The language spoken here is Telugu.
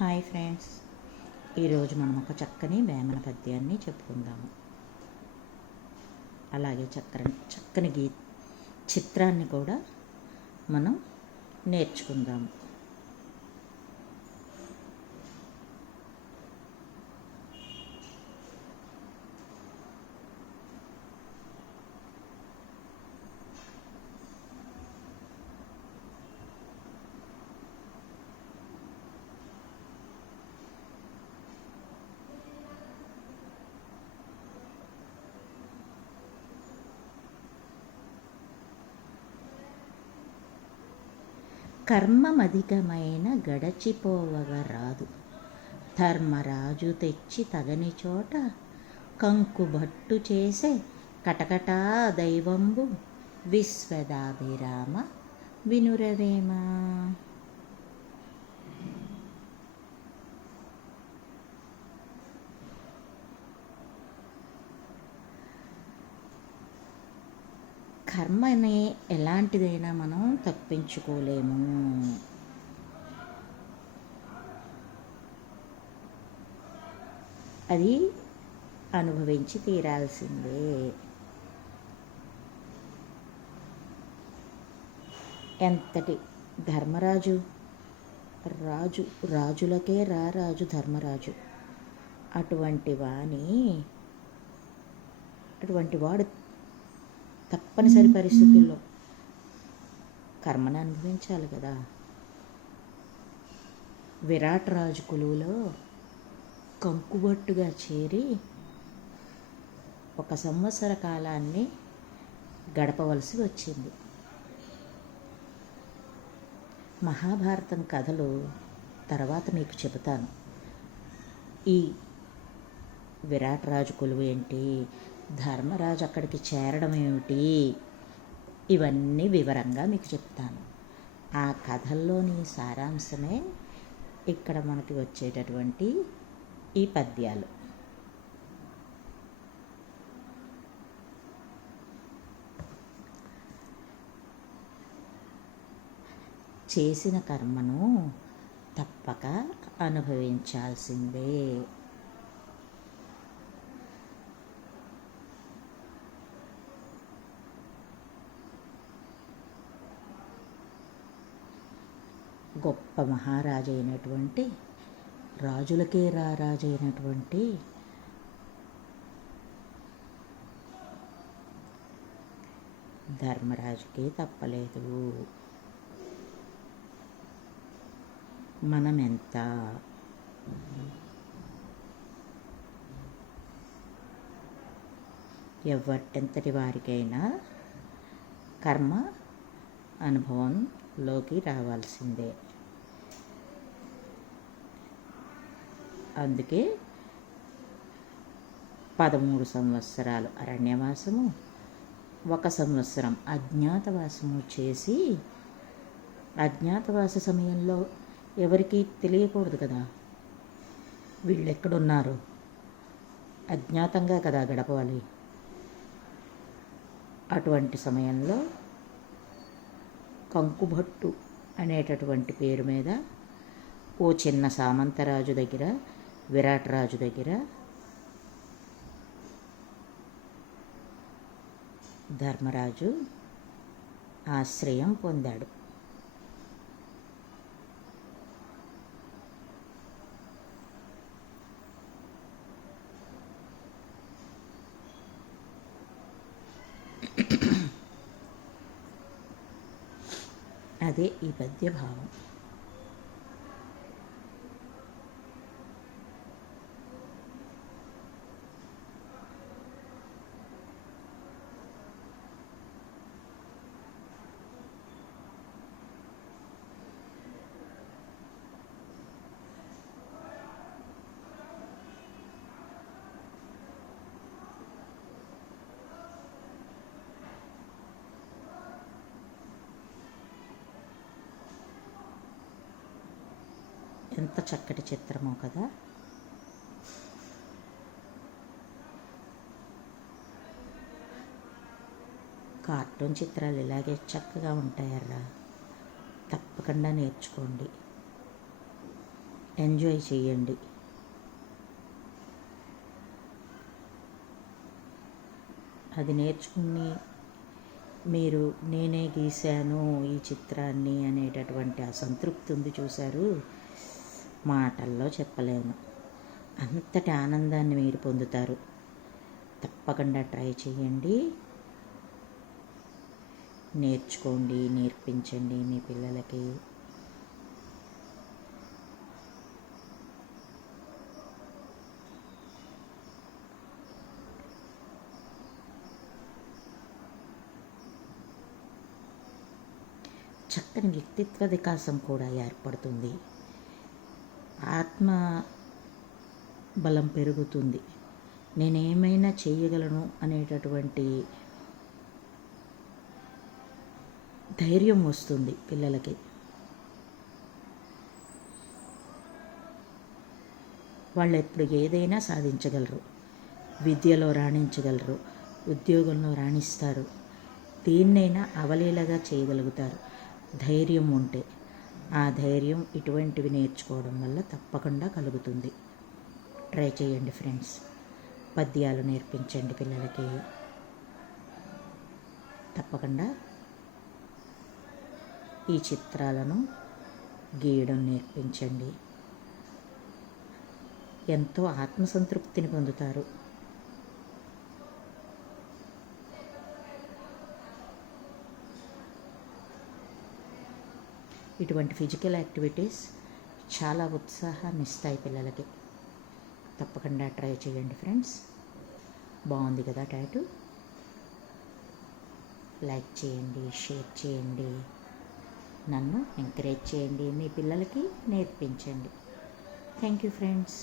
హాయ్ ఫ్రెండ్స్, ఈరోజు మనం ఒక చక్కని వేమన పద్యాన్ని చెప్పుకుందాము. అలాగే చక్కని చిత్రాన్ని కూడా మనం నేర్చుకుందాము. కర్మమధికమైన గడచిపోవగరాదు, ధర్మరాజు తెచ్చి తగని చోట కంకుబట్టు చేసే కటకటా దైవంబు విశ్వదాభిరామ వినురవేమ. కర్మని ఎలాంటిదైనా మనం తప్పించుకోలేము. అది అనుభవించి తీరాల్సిందే. ఎంతటి ధర్మరాజు, రాజులకే రాజు ధర్మరాజు. అటువంటి వాడు తప్పనిసరి పరిస్థితుల్లో కర్మను అనుభవించాలి కదా. విరాట్ రాజు కొలువులో కంకుబట్టుగా చేరి 1 సంవత్సర కాలాన్ని గడపవలసి వచ్చింది. మహాభారతం కథలు తర్వాత మీకు చెబుతాను. ఈ విరాట్ రాజు కొలువు ఏంటి, ధర్మరాజు అక్కడికి చేరడం ఏమిటి, ఇవన్నీ వివరంగా మీకు చెప్తాను. ఆ కథల్లోని సారాంశమే ఇక్కడ మనకి వచ్చేటటువంటి ఈ పద్యాలు. చేసిన కర్మను తప్పక అనుభవించాల్సిందే. గొప్ప మహారాజైనటువంటి, రాజులకే రాజైనటువంటి ధర్మరాజుకే తప్పలేదు. మనమెంత ఎంతటి వారికైనా కర్మ అనుభవంలోకి రావాల్సిందే. అందుకే 13 సంవత్సరాలు అరణ్యవాసము, 1 సంవత్సరం అజ్ఞాతవాసము చేసి, అజ్ఞాతవాస సమయంలో ఎవరికీ తెలియకూడదు కదా వీళ్ళు ఎక్కడున్నారు, అజ్ఞాతంగా కదా గడపవాలి. అటువంటి సమయంలో కంకుబట్టు అనేటటువంటి పేరు మీద ఓ చిన్న సామంతరాజు దగ్గర, విరాట్ రాజు దగ్గర ధర్మరాజు ఆశ్రయం పొందాడు. అదే ఈ పద్య భావం. ఎంత చక్కటి చిత్రమో కదా. కార్టూన్ చిత్రాలు ఇలాగే చక్కగా ఉంటాయర్రా, తప్పకుండా నేర్చుకోండి. ఎంజాయ్ చేయండి. అది నేర్చుకుని మీరు నేనే గీశాను ఈ చిత్రాన్ని అనేటటువంటి ఆ సంతృప్తి ఉంది చూశారు, మాటల్లో చెప్పలేను. అంతటి ఆనందాన్ని మీరు పొందుతారు. తప్పకుండా ట్రై చేయండి, నేర్చుకోండి, నేర్పించండి మీ పిల్లలకి. చక్కని వ్యక్తిత్వ వికాసం కూడా ఏర్పడుతుంది. ఆత్మ బలం పెరుగుతుంది. నేనేమైనా చేయగలను అనేటటువంటి ధైర్యం వస్తుంది పిల్లలకి. వాళ్ళు ఎప్పుడు ఏదైనా సాధించగలరు. విద్యలో రాణించగలరు, ఉద్యోగంలో రాణిస్తారు, దేన్నైనా అవలీలగా చేయగలుగుతారు ధైర్యం ఉంటే. ఆ ధైర్యం ఇటువంటివి నేర్చుకోవడం వల్ల తప్పకుండా కలుగుతుంది. ట్రై చేయండి ఫ్రెండ్స్. పద్యాలు నేర్పించండి పిల్లలకి. తప్పకుండా ఈ చిత్రాలను గీయడం నేర్పించండి. ఎంతో ఆత్మసంతృప్తిని పొందుతారు. ఇటువంటి ఫిజికల్ యాక్టివిటీస్ చాలా ఉత్సాహాన్ని ఇస్తాయి పిల్లలకి. తప్పకుండా ట్రై చేయండి ఫ్రెండ్స్. బాగుంది కదా టాటూ? లైక్ చేయండి, షేర్ చేయండి, నన్ను ఎంకరేజ్ చేయండి, మీ పిల్లలకి నేర్పించండి. Thank you friends.